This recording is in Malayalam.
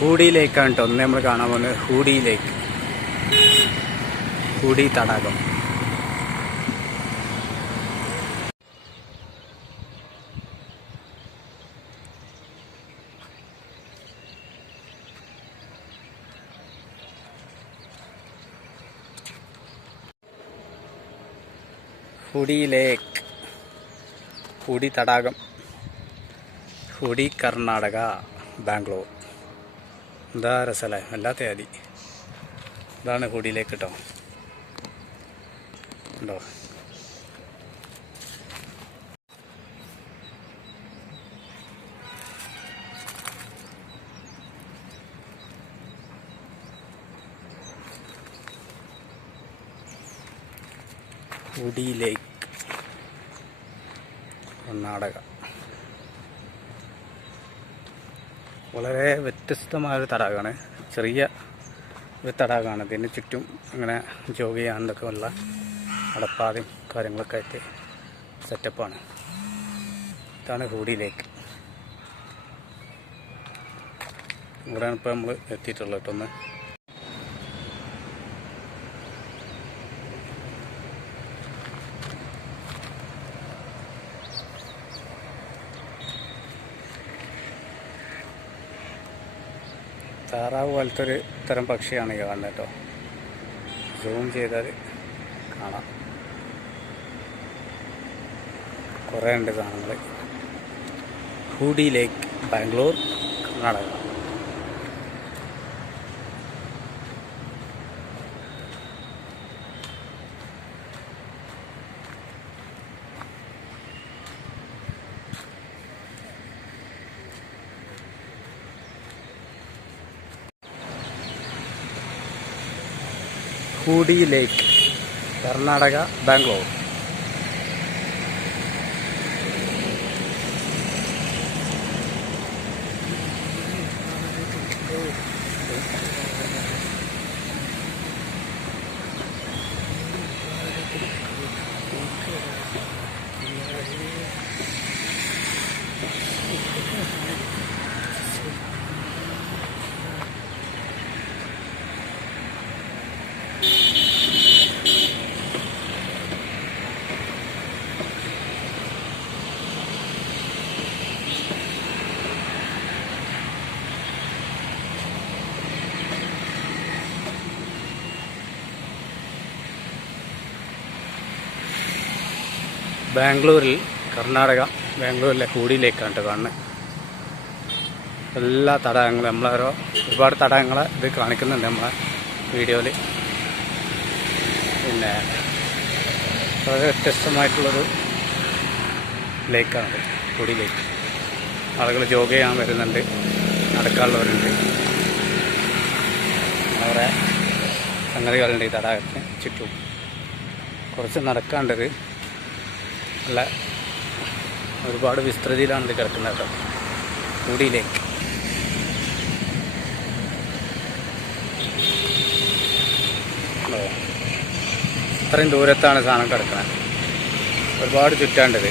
ഹൂഡി ലേക്കാണ് കേട്ടോ ഒന്ന് നമ്മൾ കാണാൻ പോകുന്നത്. ഹൂഡി ലേക്ക്, ഹൂഡി തടാകം. ഹൂഡി ലേക്ക്, ഹൂഡി തടാകം, ഹൂഡി കർണാടക, ബാംഗ്ലൂർ. എന്താ രസമല്ലേ, വല്ലാത്ത ആദി. ഇതാണ് ഹൂഡി ലേക്ക് കേട്ടോ. ഉണ്ടോ? ഹൂഡി ലേക്ക്, കർണാടക. വളരെ വ്യത്യസ്തമായൊരു തടാകമാണ്. ചെറിയ ഒരു തടാകമാണ്. ഇതിന് ചുറ്റും അങ്ങനെ ജോഗ് ചെയ്യാനൊക്കെ ഉള്ള അടപ്പാതയും കാര്യങ്ങളൊക്കെ ആയിട്ട് സെറ്റപ്പാണ്. ഇതാണ് ഹൂഡി ലേക്ക്. ഇവിടെയാണ് ഇപ്പോൾ നമ്മൾ എത്തിയിട്ടുള്ളത് കേട്ടോ. ഒന്ന് താറാവ് പോലത്തെ ഒരു തരം പക്ഷിയാണ് ഈ കാണുന്നത് കേട്ടോ. സൂം ചെയ്താൽ കാണാം. കുറേ ഉണ്ട് സാധനങ്ങൾ. ഹൂഡി ലേക്ക്, ബാംഗ്ലൂർ, കർണാടക. ഹൂഡി ലേക്ക്, കർണാടക, ബാംഗ്ലൂർ. ബാംഗ്ലൂരിൽ, കർണാടക, ബാംഗ്ലൂരിലെ ഹൂഡി ലേക്കാണ് കേട്ടോ കാണുന്നത്. എല്ലാ തടാകങ്ങളും ഒരുപാട് തടാകങ്ങളെ ഇത് കാണിക്കുന്നുണ്ട് നമ്മളെ വീഡിയോയിൽ. പിന്നെ വളരെ വ്യത്യസ്തമായിട്ടുള്ളൊരു ലേക്കാണ് ഹൂഡി ലേക്ക്. ആളുകൾ ജോഗ് ചെയ്യാൻ വരുന്നുണ്ട്, നടക്കാനുള്ളവരുണ്ട്, കുറേ സംഗതികളുണ്ട് ഈ തടാകത്തിന് ചുറ്റും. കുറച്ച് നടക്കാണ്ടത്. നല്ല ഒരുപാട് വിസ്തൃതിയിലാണ് ഇത് കിടക്കുന്നത് കേട്ടോ, ഹൂഡി ലേക്ക്. ഇത്രയും ദൂരത്താണ് സാധനം കിടക്കുന്നത്. ഒരുപാട് ചുറ്റാണ്ടത്.